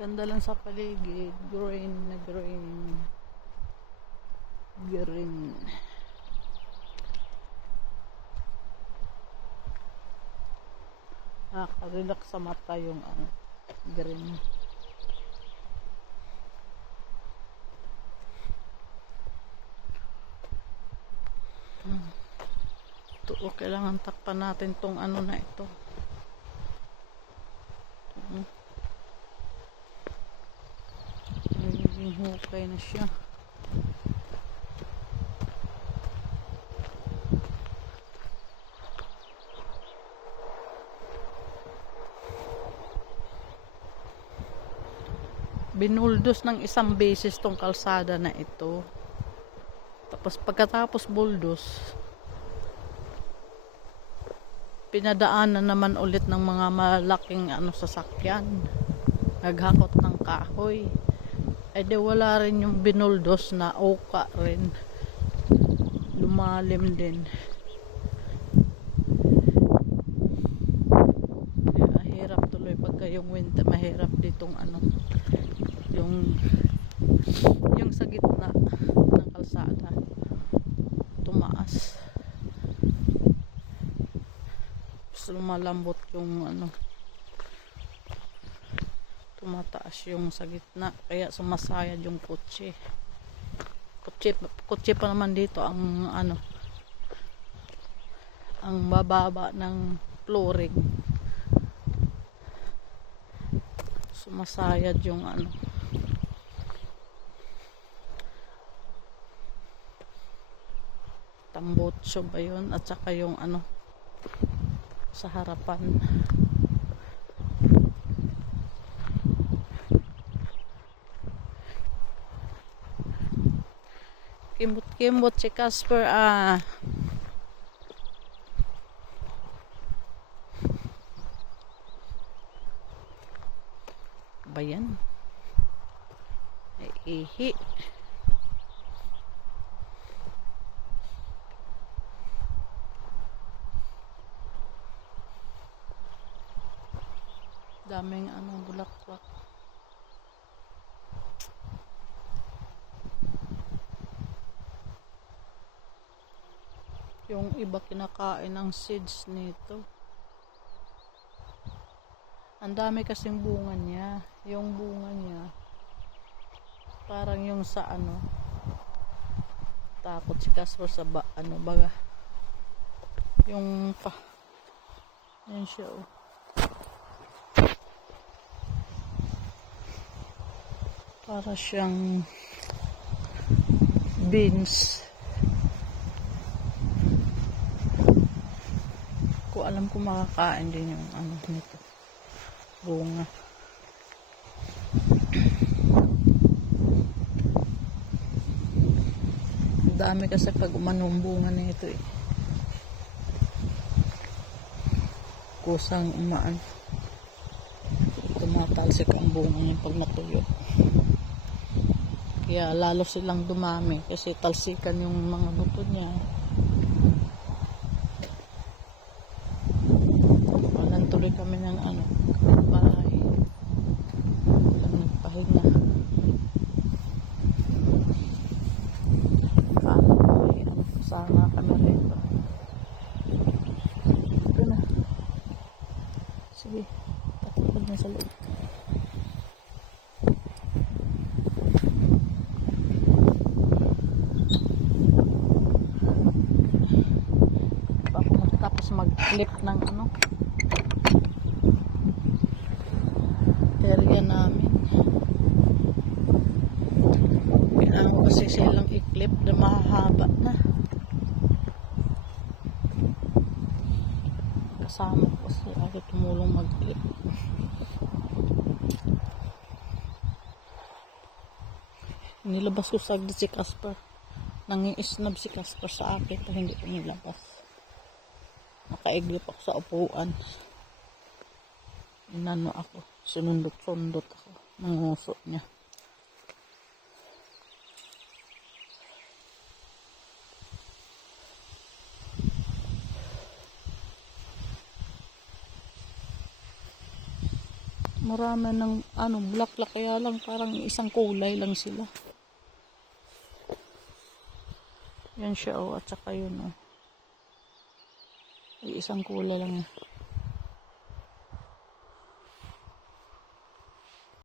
Ganda lang sa paligid. Green na green. Green. Nakaka-relax sa mata yung green. Ito, kailangan takpan natin tong na ito. Nagiging hukay na siya. Binuldos ng isang beses tong kalsada na ito. Tapos pagkatapos buldos, pinadaanan naman ulit ng mga malaking sasakyan. Naghakot ng kahoy. Eh di wala rin yung binuldos na oka rin. Lumalim din. Kaya hirap tuloy pagka yung winter, mahirap ditong yung sa gitna ng kalsada tumaas. So, lumalambot yung tumataas yung sa gitna, kaya sumasayad yung kotse pa naman dito ang ang bababa ng flooring, sumasayad yung tambotso ba yun, at saka yung sa harapan. Kimot si Casper ba yan? Ay, ihi. Daming bulaklak. Yung iba kinakain ng seeds nito. Ang dami kasing bunga niya. Yung bunga niya parang yung sa takot si Casper sa baga. Yung yan siya para siyang beans. Ko alam kung makakain din yung nito bunga. Dami kasi pag umanong bunga nito kusang tumatalsik ang bunga niya pag natuyo. Kaya lalo silang dumami kasi talsikan yung mga buto niya. Tuloy kami ng bahay. Nagpahinga. Sana kami rito. Ito na. Sige. Tatapag na sa loob. Ako matapos mag-clip ng area namin. Kailangan ko kasi silang i-clip na mahahaba na. Kasama ko kasi ako tumulong mag-clip. Nilabas ko saglit si Casper. Nangi-snub si Casper sa akin pero hindi ko nilabas. Nakaiglip ako sa upuan. Inano ako. Sinundot-sundot ako ng nguso niya. Marami ng bulaklak, kaya lang parang isang kulay lang sila. Yan siya, at saka yun, Ay, isang kulay lang.